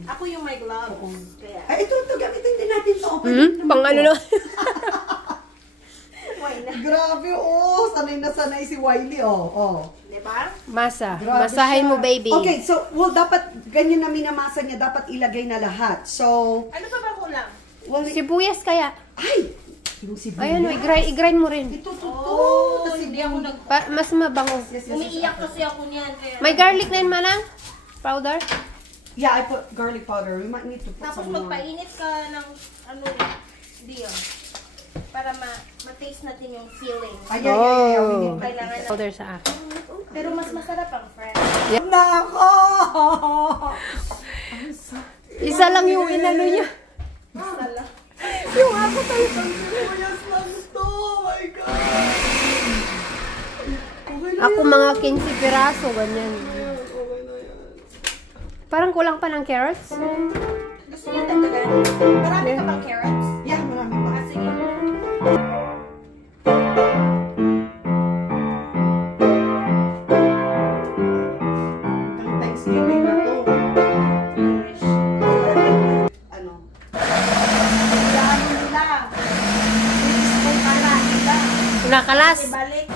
Ako yung may gloves. Kaya. Ay, ito gamitin din natin sa open. Pang ano na. Grabe, sanay na sanay si Wiley, Diba? Masa. Grabe Masahin siya. mo, baby. Okay, so, dapat, ganyan na minamasa niya, dapat ilagay na lahat. So, Ano pa ba kulang? Sibuyas kaya. ay! Yung sibuyas. Ayan, i-grind mo rin. Ito, Oh, hindi ako nag... Mas mabango. Umiiyak kasi ako niyan. Kaya... May garlic na yun, manang? Powder? Yeah, I put garlic powder. We might need to put Tapos some more. magpainit ka ng ano, diyan. Para ma-taste natin yung feeling. Ay, yeah. We need Kailangan na. Powder sa akin. Pero mas masarap ang fresh. Nako! Isa lang yung inano niya. Masala. Yung ako tayo. Sibuyas lang to! Oh my God! Okay na Ako mga 15 piraso, ganyan. yan. Okay na yan. Parang kulang pa ng carrots. Gusto niyo dagdagan? Marami ka bang carrots? Yeah, marami pa. Sige. Ang Thanksgiving na to. Ano? Kailangan nila. Nakalas. Balik.